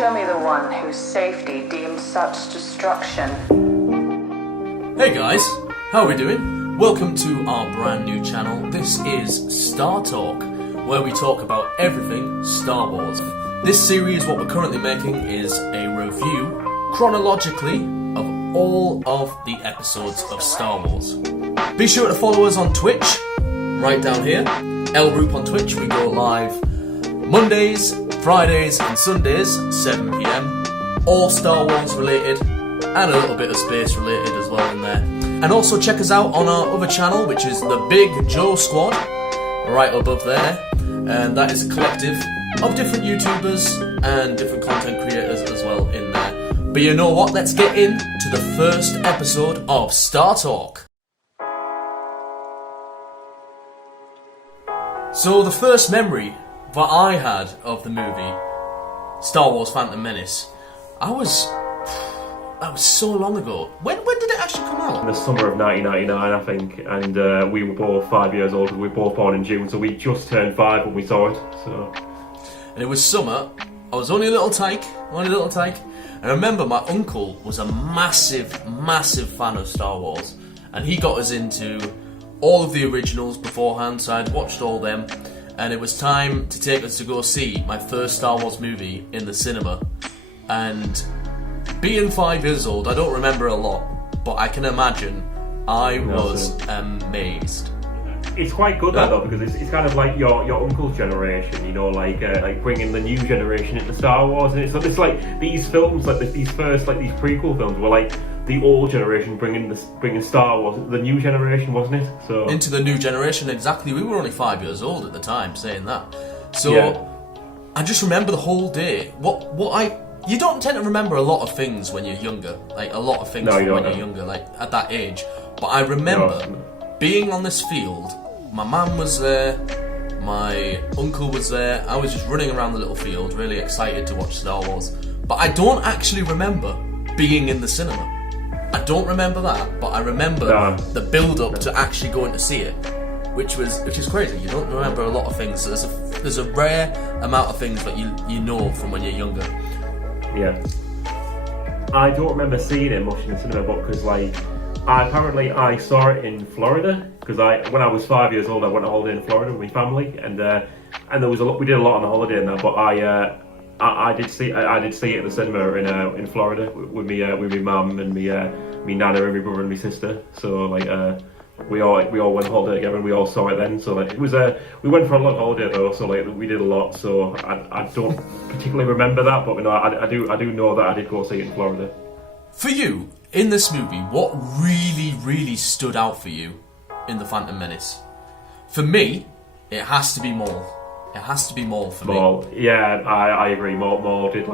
Show me the one whose safety deems such destruction. Hey guys, how are we doing? Welcome to our brand new channel. This is Star Talk, where we talk about everything Star Wars. This series, what we're currently making, is a review, chronologically, of all of the episodes of Star Wars. Be sure to follow us on Twitch, right down here. LRoop on Twitch. We go live Mondays, Fridays and Sundays, 7 PM. All Star Wars related, and a little bit of space related as well in there. And also check us out on our other channel, which is the Big Joe Squad, right above there. And that is a collective of different YouTubers and different content creators as well in there. But you know what? Let's get into the first episode of Star Talk. So the first memory that I had of the movie Star Wars Phantom Menace, that was so long ago. When did it actually come out? In the summer of 1999, I think, and we were both 5 years old. We were both born in June, so we just turned 5 when we saw it. So, and it was summer. I was only a little tyke. And I remember my uncle was a massive fan of Star Wars, and he got us into all of the originals beforehand, so I'd watched all them, and it was time to take us to go see my first Star Wars movie in the cinema. And being 5 years old, I don't remember a lot, but I can imagine I was amazed. It's quite good though, because it's kind of like your uncle's generation, you know, like bringing the new generation into Star Wars, and it's like these films, like these prequel films, were like the old generation bringing Star Wars into the new generation, wasn't it? So into the new generation, exactly. We were only 5 years old at the time saying that. So yeah. I just remember the whole day. You don't tend to remember a lot of things when you're younger, like a lot of things when you're younger, like at that age. But I remember being on this field. My mum was there, my uncle was there. I was just running around the little field, really excited to watch Star Wars. But I don't actually remember being in the cinema. I don't remember that, but I remember the build-up to actually going to see it, which is crazy. You don't remember a lot of things. There's a rare amount of things that you know from when you're younger. Yeah, I don't remember seeing it much in the cinema, but because I saw it in Florida, because when I was 5 years old, I went on holiday in Florida with my family, and there was we did a lot on the holiday and that. But I did see it in the cinema in Florida with my mum and me nana and my brother and my sister. So we all went on holiday together and we all saw it then. So it was we went for a long holiday though, so we did a lot. So I don't particularly remember that, but I do know that I did go see it in Florida. For you, in this movie, what really stood out for you in The Phantom Menace? For me, it has to be Maul. It has to be Maul for Maul. me. Yeah, I agree. Maul did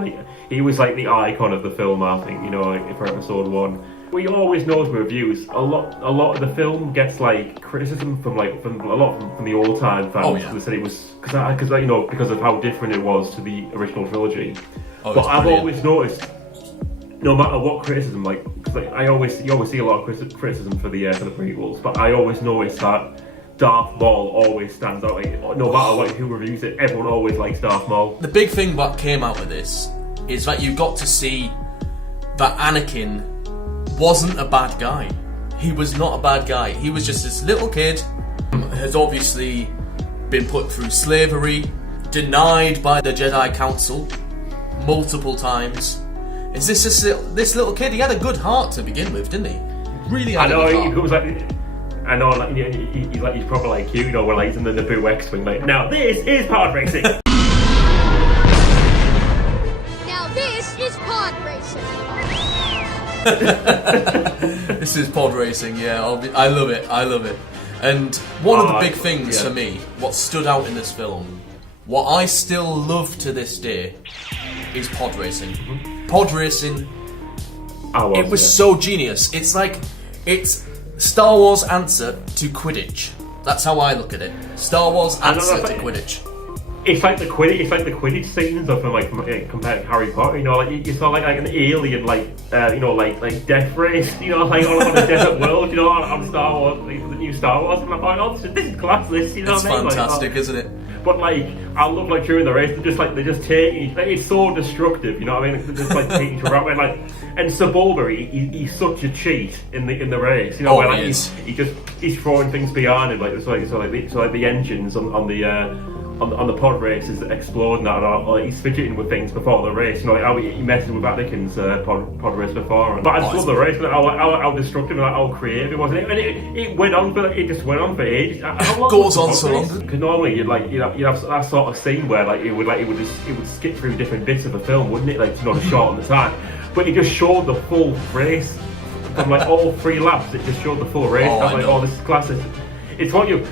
he was like the icon of the film, I think, you know, for episode 1. We always know from reviews, a lot of the film gets criticism from the old time fans. Oh, yeah. They said it was because of how different it was to the original trilogy. But I've always noticed, no matter what criticism, you always see a lot of criticism for the prequels, but I always notice that Darth Maul always stands out. No matter who reviews it, everyone always likes Darth Maul. The big thing that came out of this is that you got to see that Anakin wasn't a bad guy. He was not a bad guy. He was just this little kid, has obviously been put through slavery, denied by the Jedi Council multiple times. Is this little kid? He had a good heart to begin with, didn't he? Really had a good heart. He's proper like you know, where he's in the Naboo X-Wing. Now this is pod racing. Now this is pod racing. This is pod racing, yeah. I love it. And one of the big things for me, what stood out in this film, what I still love to this day, is pod racing. Mm-hmm. Pod racing, it was so genius. It's Star Wars answer to Quidditch. That's how I look at it. Star Wars answer to Quidditch. It's like the Quidditch scenes of compared to Harry Potter. You know, like you saw like an alien like death race. You know, like on a desert world. You know, on Star Wars, like, the new Star Wars. And I'm like, oh, this is class. This, you know, it's what I mean? fantastic, like, isn't it? But like, I love like during the race, they just take. Like, it's so destructive. You know what I mean? They're just like taking each other out. And like, and Sebulba, he's such a cheat in the race. You know, where, like, he's throwing things behind him. Like so the engines on the pod races explode and that, or he's fidgeting with things before the race. You know, like how he messes with Anakin's pod race before. But I just love the race, how destructive and how creative it was. And it went on for ages. How long goes on so long. Because normally you'd have that sort of scene where like it would skip through different bits of a film, wouldn't it? Like, to not shorten the time. But it just showed the full race from like all 3 laps. It just showed the full race. I was like, oh, this is classic. It's what you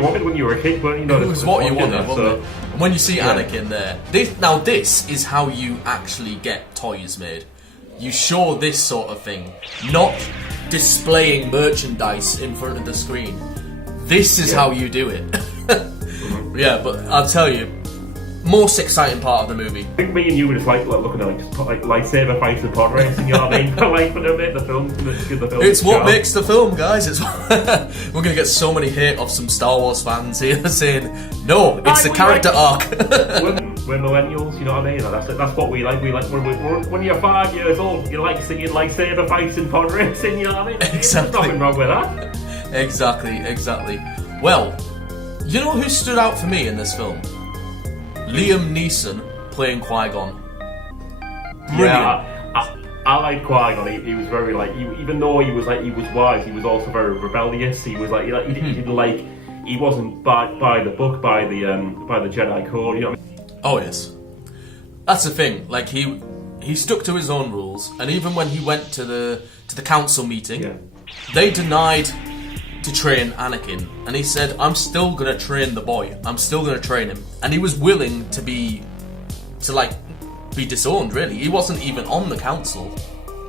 wanted when you were a kid, but you know, it was what you wanted, wasn't it? And when you see Anakin there, this is how you actually get toys made. You show this sort of thing, not displaying merchandise in front of the screen. This is how you do it. Yeah, but I'll tell you, most exciting part of the movie. I think me and you were just like looking at like lightsaber fights and pod racing, you know what I mean? Like for the film. It's what makes the film, guys. It's we're gonna get so many hate off some Star Wars fans here saying, no, it's the character arc. We're millennials, you know what I mean? That's what we like. We like when you're 5 years old, you like seeing lightsaber fights and pod racing, you know what I mean? Exactly. There's nothing wrong with that. Exactly. Well, you know who stood out for me in this film? Liam Neeson playing Qui-Gon. Brilliant. Yeah, I like Qui-Gon. He was very even though he was wise, he was also very rebellious. He was he didn't he wasn't by the book, by the Jedi Code. You know what I mean? Oh yes, that's the thing. Like he stuck to his own rules, and even when he went to the council meeting, they denied to train Anakin, and he said, I'm still gonna train the boy, I'm still gonna train him. And he was willing to be disowned, really. He wasn't even on the council.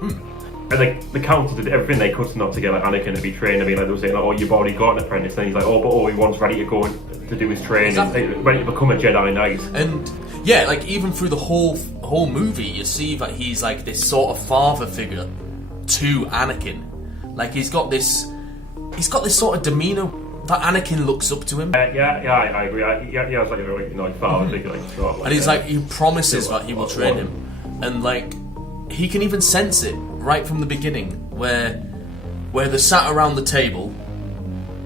And the council did everything they could not to get Anakin to be trained. I mean, like they were saying, oh, you've already got an apprentice, and he's like, he wants ready to go to do his training, exactly. Ready to become a Jedi Knight. And yeah, like even through the whole movie, you see that he's like this sort of father figure to Anakin. Like he's got this sort of demeanour that Anakin looks up to him. I agree. It's like a really father figure, and he's he promises that he will train him, and like he can even sense it right from the beginning, where they're sat around the table,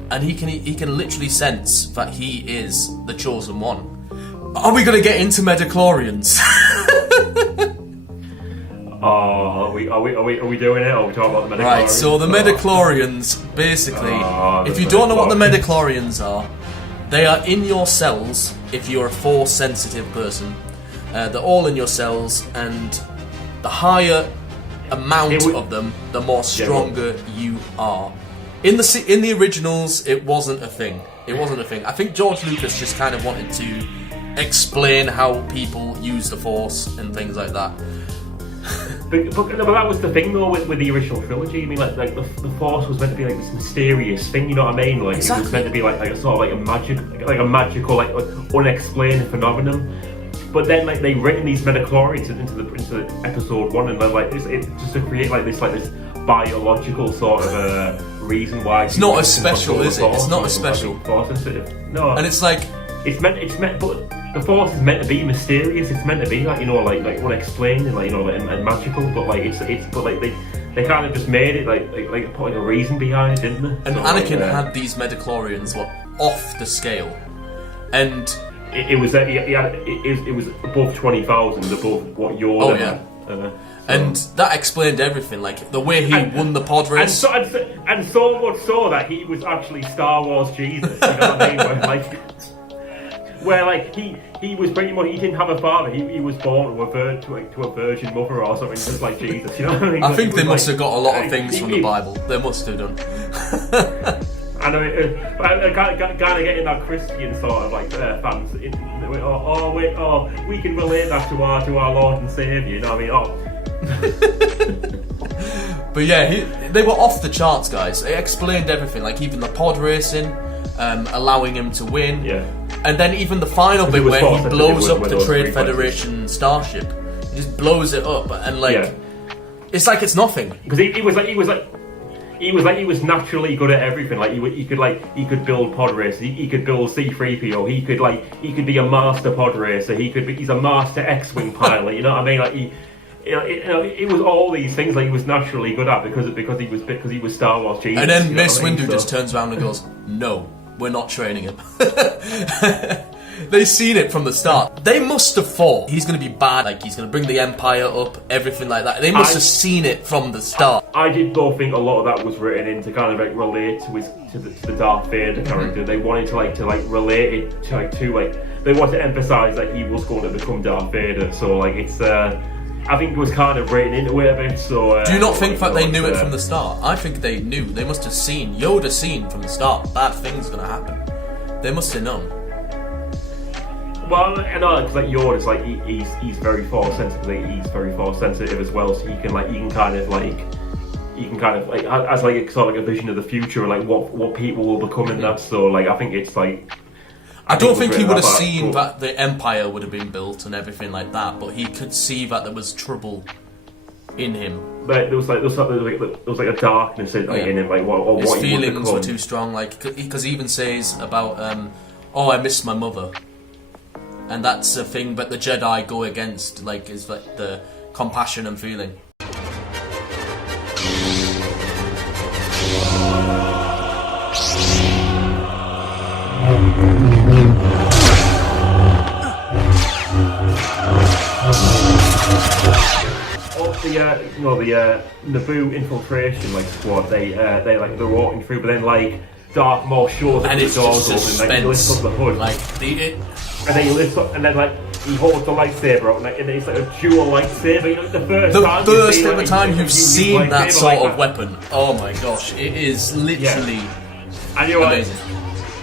and he can literally sense that he is the chosen one. Are we gonna get into Metachlorians? Are we doing it? Or are we talking about the Metachlorians? Right, so the Metachlorians, basically, if you don't know what the Metachlorians are, they are in your cells if you're a Force-sensitive person. They're all in your cells, and the higher amount of them, the more stronger you are. In the originals, it wasn't a thing. I think George Lucas just kind of wanted to explain how people use the Force and things like that. But that was the thing though with the original trilogy. I mean, like the Force was meant to be like this mysterious thing. You know what I mean? Like exactly. It was meant to be like a sort of like a magical, unexplained phenomenon. But then like they written these Metachlorians into episode 1, and then like it's just to create like this biological sort of reason why it's not as special, is it? It's not as special. No, and it's like it's meant, but. The Force is meant to be mysterious. It's meant to be like unexplained and and magical. But they kind of just made it like putting a reason behind it, didn't they? And so, Anakin had these Metachlorians off the scale, and it was above 20,000, above what Yoda had. And that explained everything, like the way he won the pod race, and so much so that he was actually Star Wars Jesus. You know what I mean? Where he was pretty much, he didn't have a father. He was born to a virgin mother or something, just like Jesus. You know what I mean? I think they must have got a lot of things from the Bible. They must have done. I know, kind of getting that Christian sort of fans. We can relate that to our Lord and Saviour. You know what I mean? But yeah, they were off the charts, guys. It explained everything, like even the pod racing, allowing him to win. Yeah. And then even the final bit was where force he sensitive blows up with the those Trade reflexes. Federation starship, he just blows it up, and like Yeah. it's like it's nothing. Because he was naturally good at everything. Like he could build pod racers. He could build C-3PO. He could be a master pod racer. He's a master X-wing pilot. You know what I mean? Like it was all these things like he was naturally good at because he was Star Wars genius. And then you know Mace what I mean? Windu just turns around and goes, "No, we're not training him." They've seen it from the start. They must have thought he's going to be bad, like he's going to bring the Empire up, everything like that. They must have seen it from the start. I did though think a lot of that was written in to kind of like relate to the Darth Vader character. They wanted to relate it to they wanted to emphasise that he was going to become Darth Vader. So like it's I think it was kind of written into it a bit. So do you not think that they knew it from the start? I think they knew. They must have seen Yoda seen from the start bad things going to happen. They must have known. Well, I know because like Yoda's like he's very force sensitive. He's very force sensitive as well, so he can kind of as like sort of like a vision of the future and like what people will become in that. So like I think it's like I don't think he would have that seen that the Empire would have been built and everything like that, but he could see that there was trouble in him. But there was like a darkness in him, like what His he would feelings become. were too strong, like because he even says about I miss my mother. And that's a thing that the Jedi go against, like, is like the compassion and feeling. The Naboo infiltration squad. They're walking through, but then Darth Maul shows up And the it's doors just open, he lifts up the hood, and then he lifts up, and then he holds the lightsaber out, and it's like a dual lightsaber. You know, the first ever time you've seen that sort of that. weapon. Oh my gosh, it is literally And you're amazing. You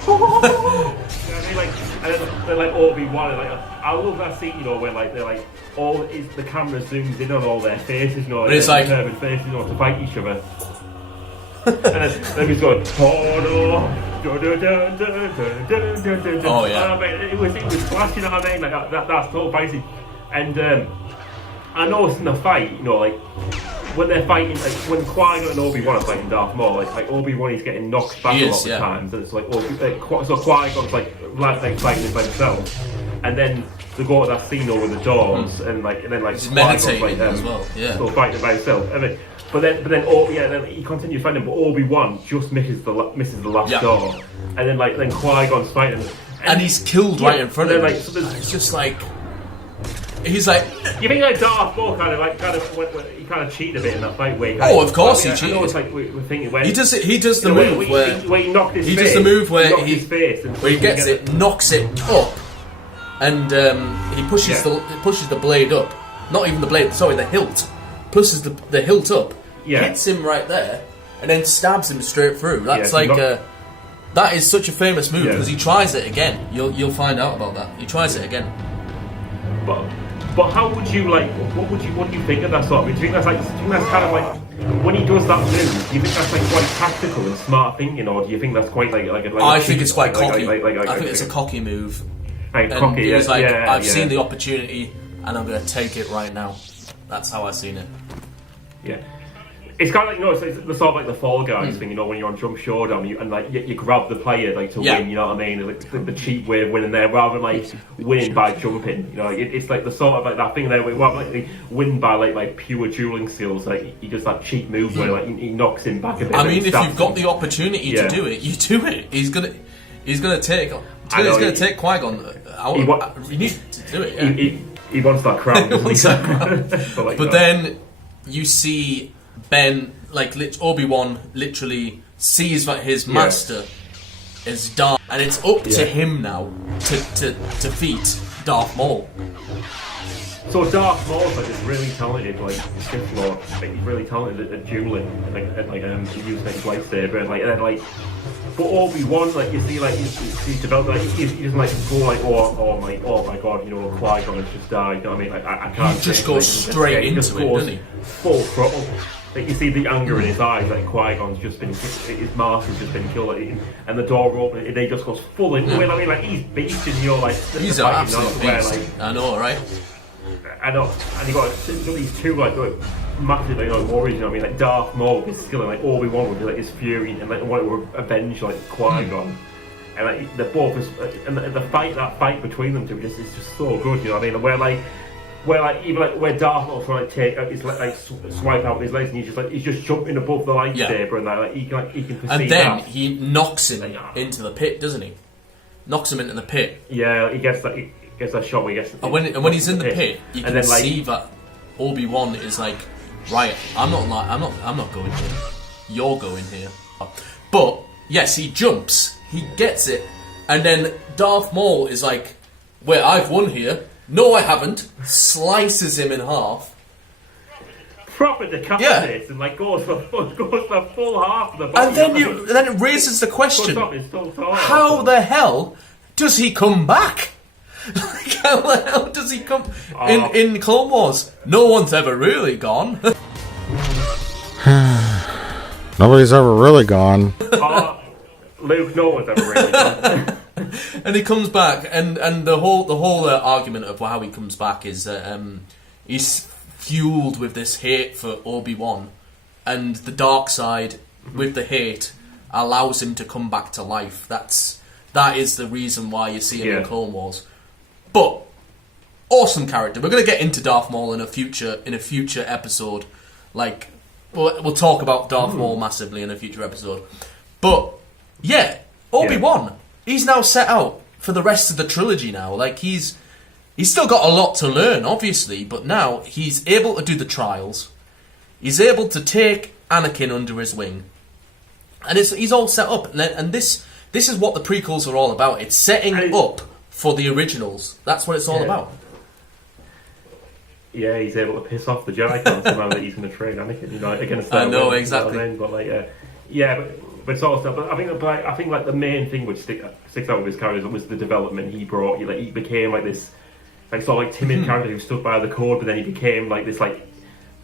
know what I mean? And then Obi-Wan, and I love that scene, where they're the camera zooms in on all their faces, But it's like determined faces, to fight each other. And then he's going, oh yeah. I mean, it was class, you know what I mean? That's so fighting. And I noticed in the fight, when they're fighting, when Qui-Gon and Obi-Wan are fighting Darth Maul, Obi-Wan is getting knocked back a lot of times, and it's so Qui-Gon's fighting by himself, and then they go to that scene over the doors, and then he's meditating as well, still fighting by himself. I mean, then he continues fighting, but Obi-Wan just misses the last door, and then Qui-Gon's fighting, and he's killed right in front of him. So it's just he's like. You think Darth Maul he kind of cheated a bit in that fight where? Of course he cheated. I know it's we're thinking where he does the move where he knocked his face. He does the move where he gets it, knocks it up, and he pushes the blade up. Not even the blade, sorry, the hilt. Pushes the hilt up, hits him right there, and then stabs him straight through. That's that is such a famous move because he tries it again. You'll find out about that. He tries it again. But how would you what do you think of that sort of? Do you think that's kind of when he does that move? Do you think that's quite tactical and smart thinking, or do you think that's quite I think it's quite cocky. I think it's a cocky move. Cocky. He was I've seen the opportunity, and I'm going to take it right now. That's how I've seen it. Yeah. It's kind of it's the sort of the Fall Guys thing, when you're on Jump Showdown, you grab the player to win, you know what I mean? The cheap way of winning there, rather than winning by jumping. It's the sort of that thing there where they win by pure dueling skills. He does that cheap move where he knocks him back a bit. I mean, if you've got the opportunity to do it, you do it. He's gonna take Qui-Gon. You need to do it. Yeah. He wants that crown. But then you see Ben, Obi-Wan literally sees that his master is Darth, and it's up to him now to defeat Darth Maul. So Darth Maul's this really talented Sith Lord. He's really talented at dueling and using his lightsaber, and then but Obi-Wan, like you see, like he's developed, like he doesn't like go like, oh my god, you know, Qui-Gon has just died. You know what I mean? Like I can't. He just goes straight into it, doesn't he? Full throttle. Like you see the anger in his eyes, like Qui-Gon's just been, his master's just been killed, like, and the door opens, and he just goes full into it. I mean, like he's beasting, you know, like he's an absolute beast. Like, I know, right? I know, and you got these two like massive, you know, warriors. You know what I mean? Like Darth Maul with his skill, and like Obi-Wan would be like his fury, and like want to avenge like Qui-Gon. And like they're both, and the fight between them two is just so good. You know what I mean? Where Darth Maul's trying to take his swipe out his legs, and he's just jumping above the lightsaber, and he can perceive and then that. he knocks him into the pit, doesn't he? Knocks him into the pit. Yeah, he gets that shot where he gets. And when he's in the pit, you can see that Obi-Wan is like, right, I'm not going here. You're going here. But yes, he jumps, he gets it, and then Darth Maul is like, wait, I've won here. No, I haven't. Slices him in half. Proper decapitates and like goes for full half of the body. And then it raises the question: how the hell does he come back? Like, how the hell does he come in Clone Wars? No one's ever really gone. Nobody's ever really gone. Luke, no one's ever really gone. And he comes back, and the whole argument of how he comes back is that he's fueled with this hate for Obi-Wan, and the dark side with the hate allows him to come back to life. That is the reason why you see him in Clone Wars. But awesome character. We're going to get into Darth Maul in a future episode. Like we'll talk about Darth Maul massively in a future episode. But yeah, Obi-Wan. Yeah. He's now set out for the rest of the trilogy now. Like, he's still got a lot to learn, obviously, but now he's able to do the trials. He's able to take Anakin under his wing. And he's all set up. And this is what the prequels are all about. It's setting up for the originals. That's what it's all about. Yeah, he's able to piss off the Jedi Council now that he's going to train Anakin, you know, against I know, exactly. But like, but it's all stuff. But I think like the main thing which sticks out with his character was the development he brought. He became like this, like sort of like timid character who stood by the code, but then he became like this like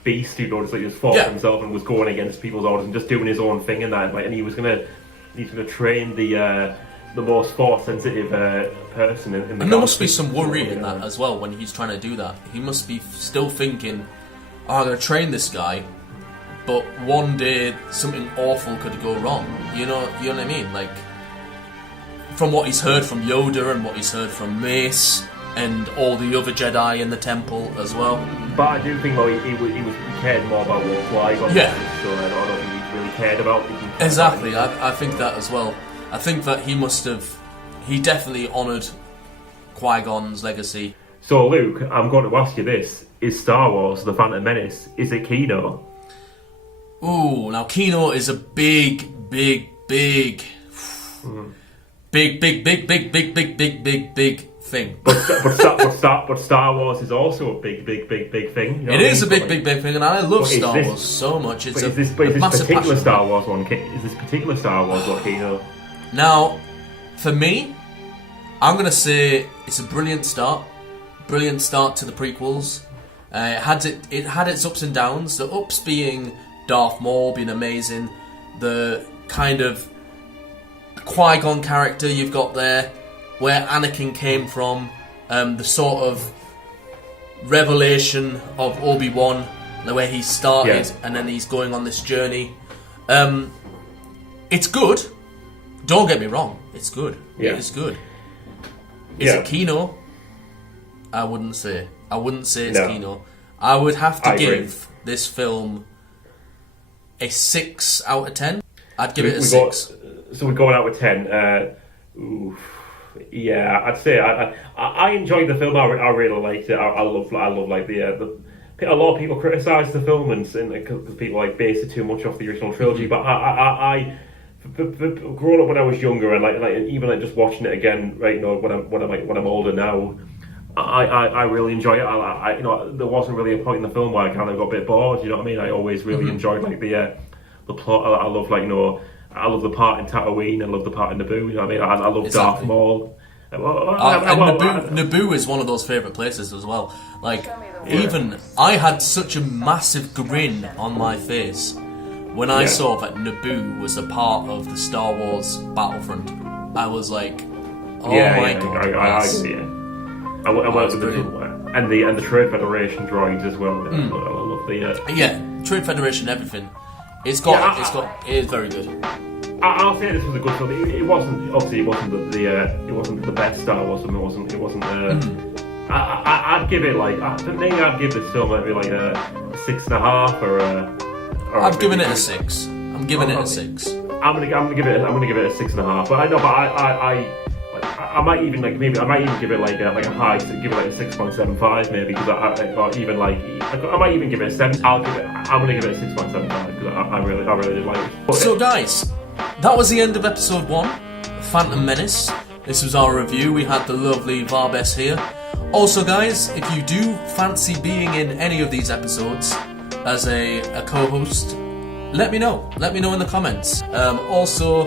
beast who just fought for himself and was going against people's orders and just doing his own thing and that. Like, and he's gonna train the most force sensitive person in the. And there must be some worry in that as well when he's trying to do that. He must be still thinking, "Oh, I'm gonna train this guy." But one day something awful could go wrong. You know what I mean? Like, from what he's heard from Yoda and what he's heard from Mace and all the other Jedi in the temple as well. But I do think he cared more about what Qui-Gon. Yeah. So I don't think he really cared about. Exactly. I think that as well. I think that he definitely honoured Qui-Gon's legacy. So Luke, I'm going to ask you this: is Star Wars: The Phantom Menace, is it Kino? Ooh, now Kino is a big thing. But Star Wars is also a big thing. You know it is a big thing, and I love Star Wars so much. It's is this particular Star Wars one? Is this particular Star Wars what Kino? Now, for me, I'm gonna say it's a brilliant start to the prequels. It had its ups and downs. The ups being Darth Maul being amazing, the kind of Qui-Gon character you've got there, where Anakin came from, the sort of revelation of Obi-Wan, the way he started, and then he's going on this journey. It's good. Don't get me wrong, it's good. Yeah. It is good. Is it Kino? I wouldn't say it's Kino. I would have to give this film a 6 out of 10. I'd give it a 6. So we're going out with 10. Yeah, I'd say I enjoyed the film. I really liked it. I love like the a lot of people criticise the film and because people like base it too much off the original trilogy. But I growing up when I was younger and like even like just watching it again right now when I'm older now. I really enjoy it. I there wasn't really a point in the film where I kind of got a bit bored. You know what I mean? I always really enjoyed like the plot. I love like I love the part in Tatooine. I love the part in Naboo. You know what I mean? I love Darth Exactly. Maul. And Naboo is one of those favourite places as well. Like, even I had such a massive grin on my face when I saw that Naboo was a part of the Star Wars Battlefront. I was like, oh my god. I agree, and the Trade Federation droids as well. I love the Trade Federation, everything. It is very good. I'll say this was a good film. It wasn't the best Star Wars film. It wasn't. I'd give it like for me. I'd give this film maybe like a 6.5 or I've given it a 6. I'm giving it a 6. I'm gonna give it a 6.5. But I might even give it like a high, give it like a 6.75 maybe, because I might even give it a 7. I'm gonna give it a 6.75 because I really did like it. So guys, that was the end of episode 1, Phantom Menace. This was our review. We had the lovely Varbes here. Also guys, if you do fancy being in any of these episodes as a co-host, let me know. Let me know in the comments. Also,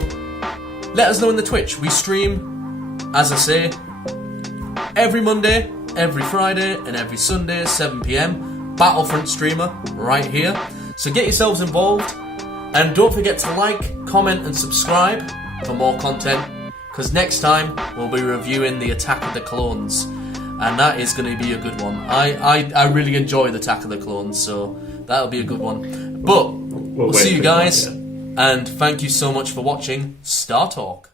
let us know in the Twitch. We stream, as I say, every Monday, every Friday, and every Sunday, 7 PM. Battlefront streamer, right here. So get yourselves involved. And don't forget to like, comment, and subscribe for more content. Because next time, we'll be reviewing the Attack of the Clones. And that is going to be a good one. I really enjoy the Attack of the Clones, so that'll be a good one. But we'll see you guys. And thank you so much for watching Star Talk.